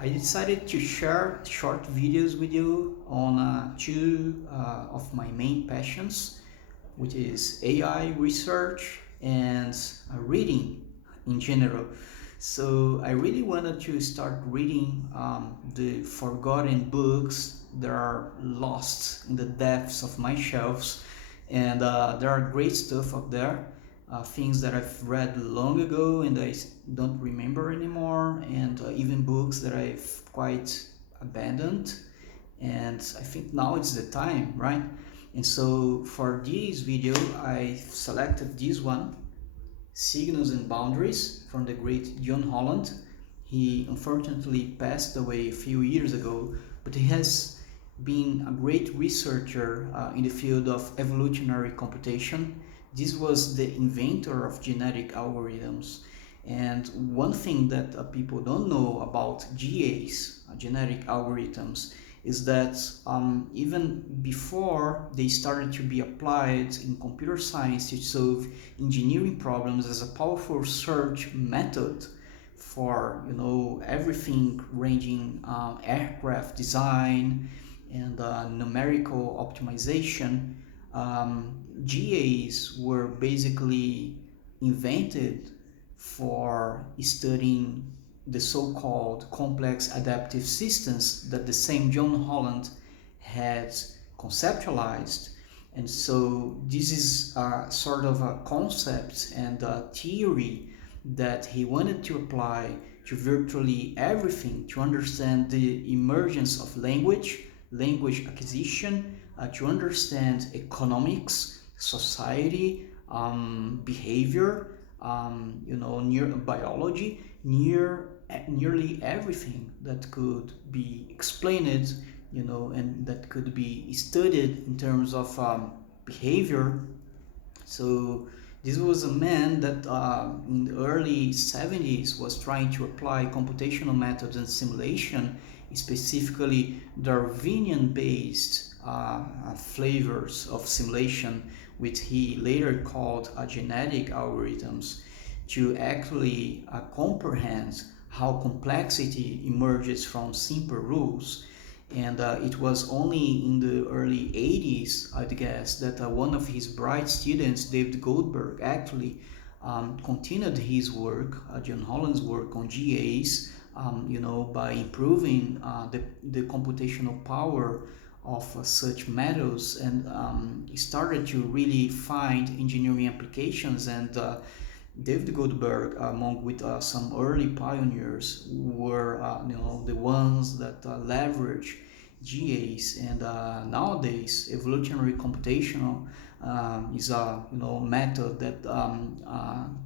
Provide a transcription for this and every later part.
I decided to share short videos with you on two of my main passions, which is AI research and reading in general. So I really wanted to start reading the forgotten books that are lost in the depths of my shelves, and there are great stuff up there. Things that I've read long ago and don't remember anymore, and even books that I've quite abandoned. And I think now it's the time, right? And so for this video, I selected this one, Signals and Boundaries, from the great John Holland. He unfortunately passed away a few years ago, but he has been a great researcher in the field of evolutionary computation. This was the inventor of genetic algorithms. And one thing that people don't know about GAs, genetic algorithms, is that even before they started to be applied in computer science to solve engineering problems as a powerful search method for everything ranging aircraft design and numerical optimization, GAs were basically invented for studying the so-called complex adaptive systems that the same John Holland had conceptualized. And so this is a sort of a concept and a theory that he wanted to apply to virtually everything to understand the emergence of language acquisition, to understand economics, society, behavior, biology, nearly everything that could be explained, and that could be studied in terms of behavior. So this was a man that in the early 70s was trying to apply computational methods and simulation, specifically Darwinian-based flavors of simulation, which he later called genetic algorithms, to actually comprehend how complexity emerges from simple rules. And it was only in the early 80s, I'd guess, that one of his bright students, David Goldberg, actually continued his work, John Holland's work on GAs, by improving the computational power of such methods, and started to really find engineering applications. And David Goldberg, among with some early pioneers, were the ones that leverage GAs. And nowadays, evolutionary computational is a method that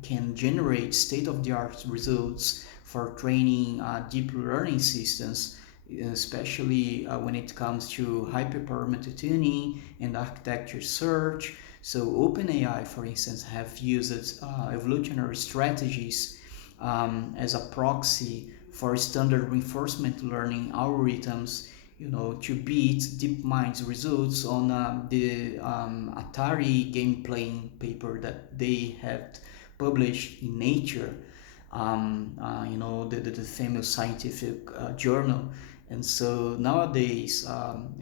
can generate state-of-the-art results for training deep learning systems, especially when it comes to hyperparameter tuning and architecture search. So OpenAI, for instance, have used evolutionary strategies as a proxy for standard reinforcement learning algorithms, to beat DeepMind's results on the Atari game playing paper that they had published in Nature, the famous scientific journal. And so nowadays,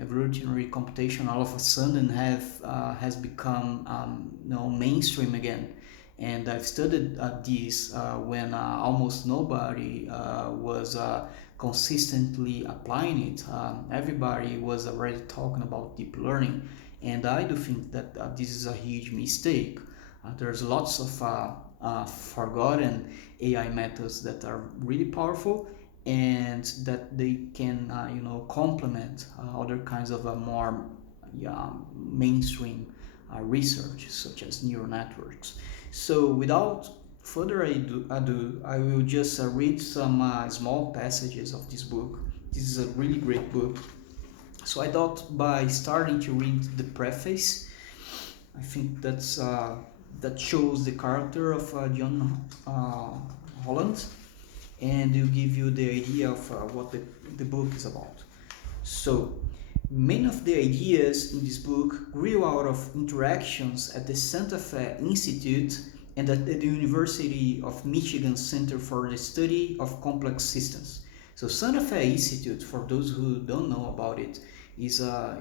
evolutionary computation all of a sudden has become mainstream again. And I've studied this when almost nobody was consistently applying it. Everybody was already talking about deep learning, and I do think that this is a huge mistake. There's lots of forgotten AI methods that are really powerful, and that they can complement other kinds of more mainstream research, such as neural networks. So without further ado, I will just read some small passages of this book. This is a really great book. So I thought by starting to read the preface, I think that shows the character of John Holland, and will give you the idea of what the book is about. So, many of the ideas in this book grew out of interactions at the Santa Fe Institute and at the University of Michigan Center for the Study of Complex Systems. So Santa Fe Institute, for those who don't know about it, is the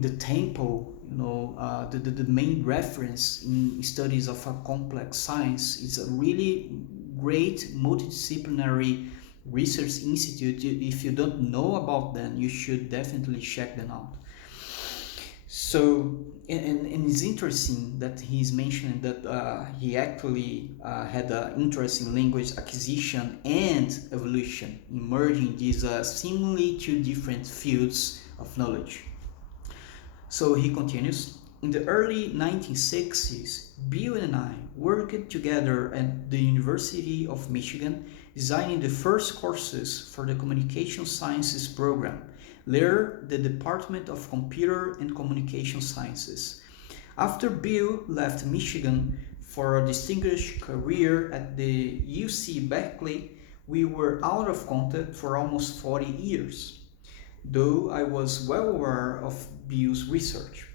the temple, the main reference in studies of a complex science. It's a really great multidisciplinary research institute. If you don't know about them, you should definitely check them out. So, and it's interesting that he's mentioning that he actually had an interest in language acquisition and evolution, merging these seemingly two different fields of knowledge. So he continues, in the early 1960s, Bill and I worked together at the University of Michigan, designing the first courses for the Communication Sciences program, later the Department of Computer and Communication Sciences. After Bill left Michigan for a distinguished career at the UC Berkeley, we were out of contact for almost 40 years, though I was well aware of Bill's research.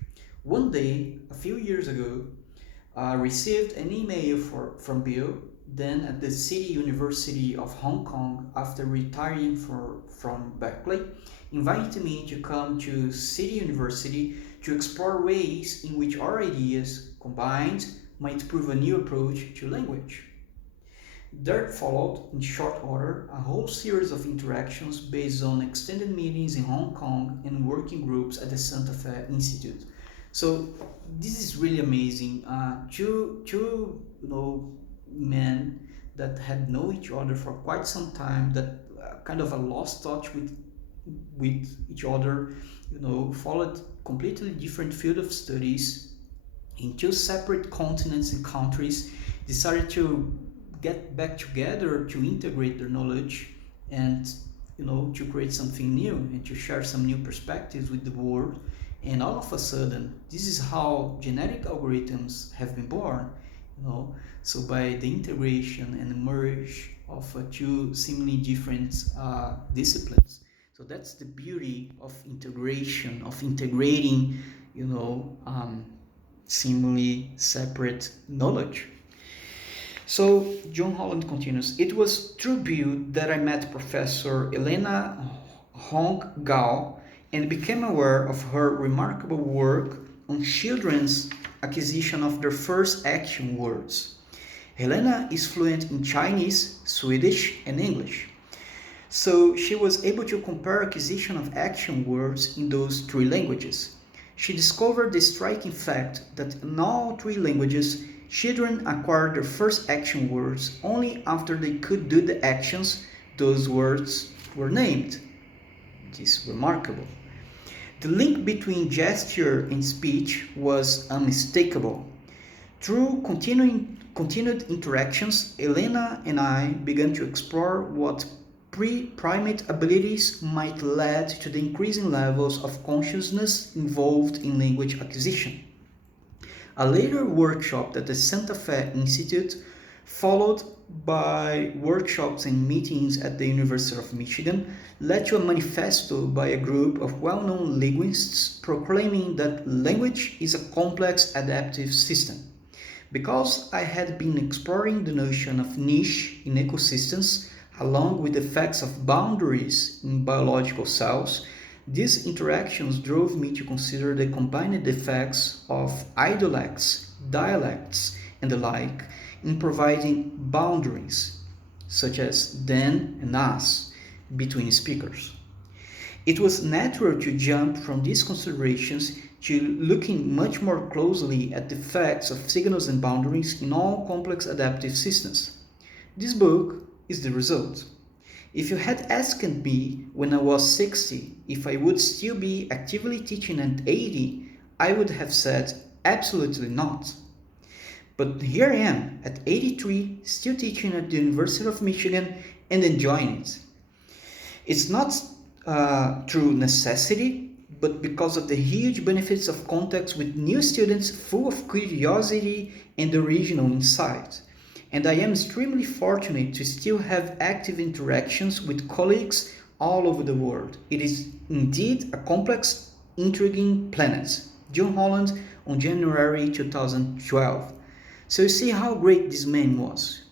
One day, a few years ago, I received an email from Bill, then at the City University of Hong Kong after retiring from Berkeley, inviting me to come to City University to explore ways in which our ideas, combined, might prove a new approach to language. There followed, in short order, a whole series of interactions based on extended meetings in Hong Kong and working groups at the Santa Fe Institute. So this is really amazing. Two men that had known each other for quite some time, that kind of a lost touch with each other, followed completely different field of studies in two separate continents and countries, decided to get back together to integrate their knowledge and to create something new and to share some new perspectives with the world. And all of a sudden, this is how genetic algorithms have been born. So by the integration and merge of two seemingly different disciplines. So that's the beauty of integration, of integrating seemingly separate knowledge. So John Holland continues, it was through Bill that I met Professor Elena Hong Gao and became aware of her remarkable work on children's acquisition of their first action words. Helena is fluent in Chinese, Swedish, and English. So she was able to compare acquisition of action words in those three languages. She discovered the striking fact that in all three languages, children acquired their first action words only after they could do the actions those words were named. It is remarkable. The link between gesture and speech was unmistakable. Through continued interactions, Elena and I began to explore what pre-primate abilities might lead to the increasing levels of consciousness involved in language acquisition. A later workshop at the Santa Fe Institute, followed by workshops and meetings at the University of Michigan, led to a manifesto by a group of well-known linguists proclaiming that language is a complex adaptive system. Because I had been exploring the notion of niche in ecosystems, along with the effects of boundaries in biological cells, these interactions drove me to consider the combined effects of idialects, dialects, and the like in providing boundaries, such as then and us, between speakers. It was natural to jump from these considerations to looking much more closely at the effects of signals and boundaries in all complex adaptive systems. This book is the result. If you had asked me when I was 60 if I would still be actively teaching at 80, I would have said absolutely not. But here I am at 83, still teaching at the University of Michigan and enjoying it. It's not through necessity, but because of the huge benefits of contact with new students full of curiosity and original insight. And I am extremely fortunate to still have active interactions with colleagues all over the world. It is indeed a complex, intriguing planet. John Holland on January 2012. So you see how great this man was.